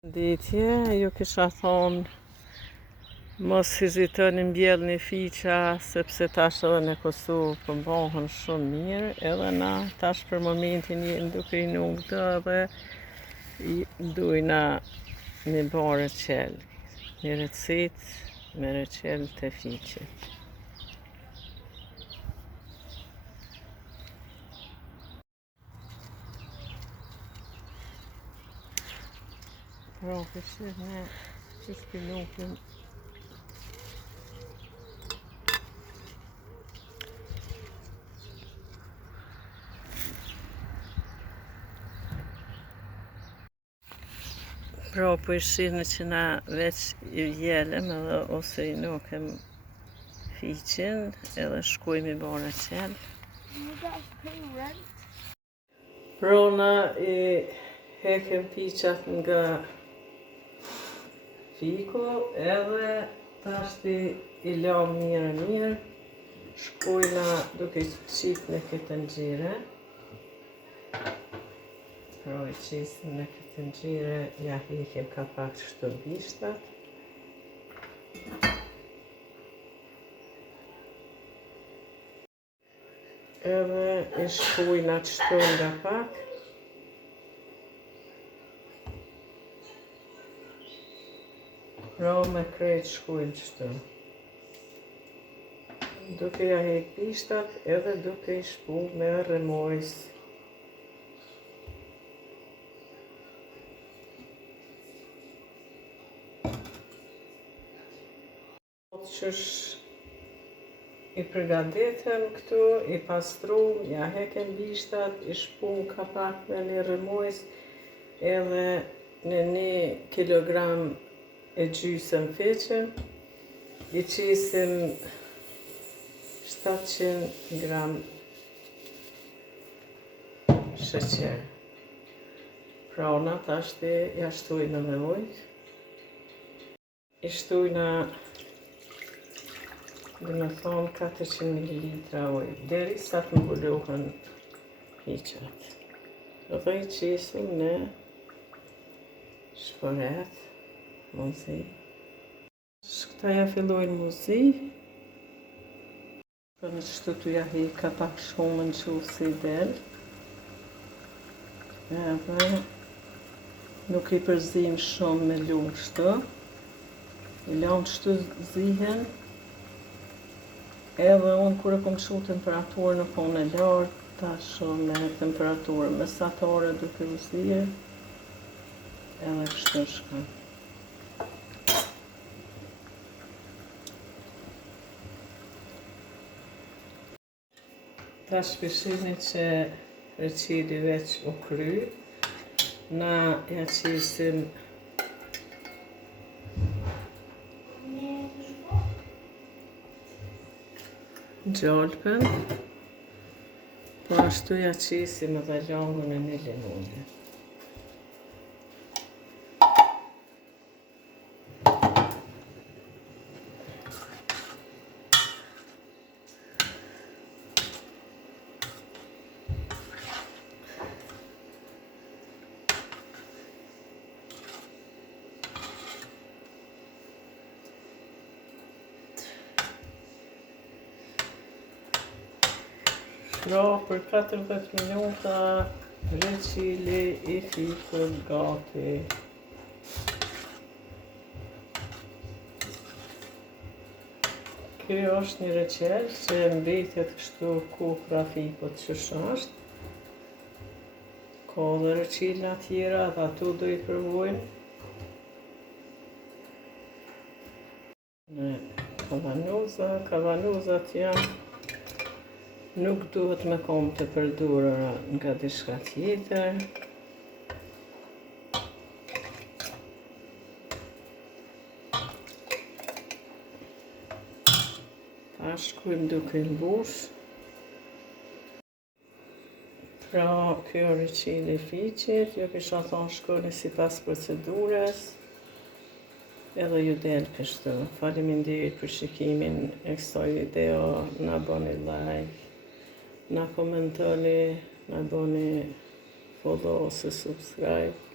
Ditje, ju kisha thonë mos hezitoni mbjellni fiqa, sepse tash edhe në Kosovë përmbohen shumë mirë, edhe na tash për momentin jemi duke i nuk dhe dujna me bo reçel, një recetë me reçel të fiqit. Pra, përshir ne që shpinukin pra, përshirë që na veç ju jelem edhe ose i nukem fiqin edhe shkojmë i bo reçel. Pra, na i hekem fiqat nga fiku edhe tashti i lam mirë, shkojna duke qit në këtë nxire. Pra i qisim në këtë nxire, ja hekem ka pak shto bishtat. Edhe i shkojna qëto nga pak. Pra me krejt shkojnë qëto. Duke ja hek bishtat edhe duke i shpu me rrëmojs. Qësh i përgaditëm këtu, i pastrum, ja heken bishtat, i shpum kapak me një rrëmojs edhe në 1 kilogram e gjysëm fiqen, i qisim 700 gram sheqer. Pra ona tashti ja shtojnë me ujë. I shtojna dhe me thonë 400 ml ujë, deri sa të mbuluhen fiqat. Edhe i qisim në shporet, muzi. Këta ja fillojnë muzi. Për në qështu të ja heka pak shumë në qovë si del. Edhe nuk i përzim shumë me lumë kështu. I lamë qështu zihen. Edhe unë kur e kom shu temperaturë në konë e lartë, ta shumë me temperaturë mesatare duke u zirë. Edhe kështu shka. Ta shpeshini që reçeli veç u kry, na ja qisim gjalpën, po ashtu ja qisim edhe langën e 1 limoni. Pra, për 40 minuta reçeli i fikut gati. Kjo është një reçel që mbetet kështu kukra fikut qësh është. Ka dhe reçelna tjera dhe ato do i provojmë. Në kavanozat janë nuk duhet me kom të përdurura nga diçka tjetër. Ta shkojmë duke mbush. Pra, kjo reçeli fiqit, ju kisha thonë shkoni sipas procedurës. Edhe ju del kështu. Faleminderit për shikimin e kësaj video, na bëni like, na komentoni, na bëni follow ose subscribe.